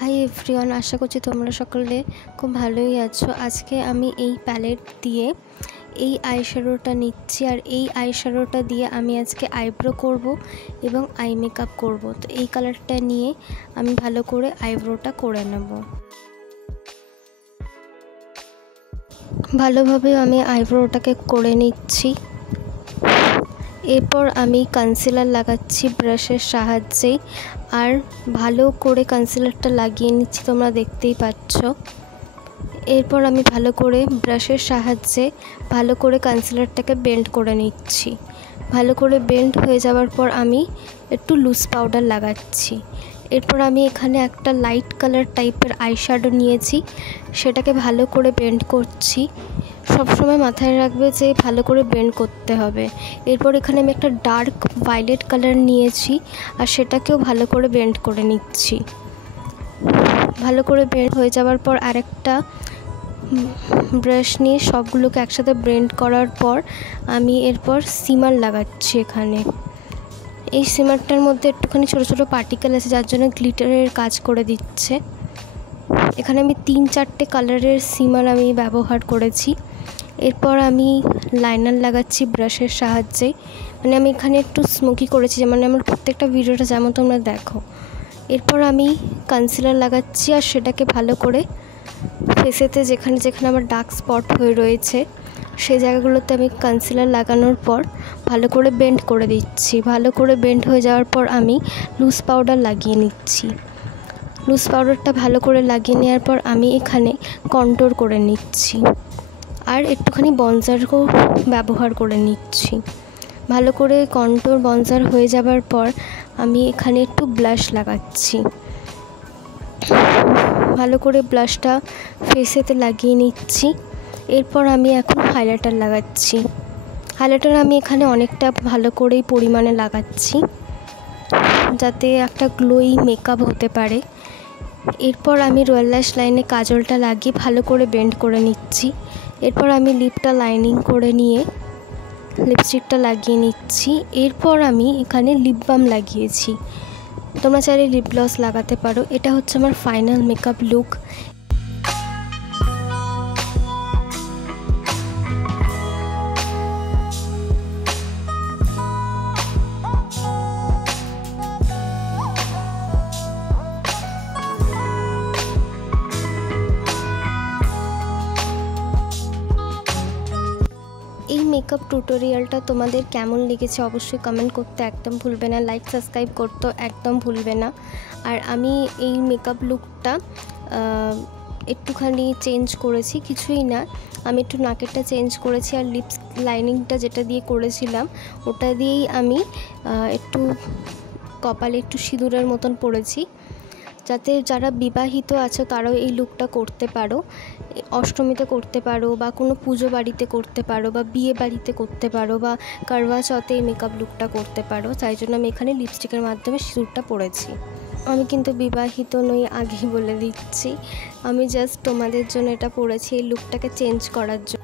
Hi everyone, আশা করছি তোমরা সকলে খুব ভালোই আছো। আজকে আমি এই প্যালেট দিয়ে এই আইশ্যাডোটা নিচ্ছি, আর এই আইশ্যাডোটা দিয়ে আমি আজকে আইব্রো করব এবং আই মেকআপ করব। তো এই কালারটা নিয়ে আমি ভালো করে আইব্রোটা করে নেব। ভালোভাবে আমি আইব্রোটাকে করে নিচ্ছি। এরপর আমি কনসিলার লাগাচ্ছি ব্রাশের সাহায্যে, আর ভালো করে কনসিলারটা লাগিয়ে নিচ্ছি, তোমরা দেখতেই পাচ্ছ। এরপর আমি ভালো করে ব্রাশের সাহায্যে ভালো করে কনসিলারটাকে বেন্ড করে নিচ্ছি। ভালো করে বেন্ড হয়ে যাওয়ার পর আমি একটু লুজ পাউডার লাগাচ্ছি। এরপর আমি এখানে একটা লাইট কালার টাইপের আইশ্যাডো নিয়েছি, সেটাকে ভালো করে বেন্ড করছি। সবসময় মাথায় রাখবে যে ভালো করে বেন্ড করতে হবে। এরপর এখানে আমি একটা ডার্ক ভায়োলেট কালার নিয়েছি, আর সেটাকেও ভালো করে বেন্ড করে নিচ্ছি। ভালো করে বেন্ড হয়ে যাওয়ার পর আরেকটা ব্রাশ নিয়ে সবগুলোকে একসাথে ব্লেন্ড করার পর আমি এরপর সিমার লাগাচ্ছি। এখানে এই সিমারটার মধ্যে একটুখানি ছোটো ছোটো পার্টিকেল আছে, যার জন্য গ্লিটারের কাজ করে দিচ্ছে। এখানে আমি 3-4টে কালারের সিমার আমি ব্যবহার করেছি। এরপর আমি লাইনার লাগাচ্ছি ব্রাশের সাহায্যে। মানে আমি এখানে একটু স্মোকি করেছি, মানে আমার প্রত্যেকটা ভিডিওটা যেমন তোমরা দেখো। এরপর আমি কনসিলার লাগাচ্ছি, আর সেটাকে ভালো করে ফেসেতে যেখানে যেখানে আমার ডার্ক স্পট হয়ে রয়েছে সেই জায়গাগুলোতে আমি কনসিলার লাগানোর পর ভালো করে বেন্ড করে দিচ্ছি। ভালো করে বেন্ড হয়ে যাওয়ার পর আমি লুজ পাউডার লাগিয়ে নিচ্ছি। লুজ পাউডারটা ভালো করে লাগিয়ে নেওয়ার পর আমি এখানে কন্ট্রোর করে নিচ্ছি, আর একটুখানি বনজারও ব্যবহার করে নিচ্ছি। ভালো করে কন্ট্রোর বনজার হয়ে যাবার পর আমি এখানে একটু ব্লাশ লাগাচ্ছি। ভালো করে ব্লাশটা ফেসেতে লাগিয়ে নিচ্ছি। এরপর আমি এখন হাইলাইটার লাগাচ্ছি। হাইলাইটার আমি এখানে অনেকটা ভালো করেই পরিমাণে লাগাচ্ছি, যাতে একটা গ্লোই মেকআপ হতে পারে। এরপর আমি রয়্যাল ল্যাশ লাইনে কাজলটা লাগিয়ে ভালো করে বেন্ড করে নিচ্ছি। এরপর আমি লিপটা লাইনিং করে নিয়ে লিপস্টিকটা লাগিয়ে নিচ্ছি। এরপর আমি এখানে লিপ বাম লাগিয়েছি, তোমরা চাইলে লিপ গ্লস লাগাতে পারো। এটা হচ্ছে আমার ফাইনাল মেকআপ লুক। এই মেকআপ টিউটোরিয়ালটা তোমাদের কেমন লেগেছে অবশ্যই কমেন্ট করতে একদম ভুলবে না, লাইক সাবস্ক্রাইব করতে একদম ভুলবে না। আর আমি এই মেকআপ লুকটা একটুখানি চেঞ্জ করেছি, কিছুই না, আমি একটু নাকেরটা চেঞ্জ করেছি, আর লিপস লাইনিংটা যেটা দিয়ে করেছিলাম ওটা দিয়েই আমি একটু কপালে একটু সিঁদুরের মতন পরেছি, যাতে যারা বিবাহিত আছো তারাও এই লুকটা করতে পারো। অষ্টমীতে করতে পারো, বা কোনো পুজো বাড়িতে করতে পারো, বা বিয়ে বাড়িতে করতে পারো, বা কারওয়া চৌথে এই মেকআপ লুকটা করতে পারো। তাই জন্য আমি এখানে লিপস্টিকের মাধ্যমে সিঁদুরটা পরেছি। আমি কিন্তু বিবাহিত নই, আগেই বলে দিচ্ছি। আমি জাস্ট তোমাদের জন্য এটা পরেছি, এই লুকটাকে চেঞ্জ করার জন্য।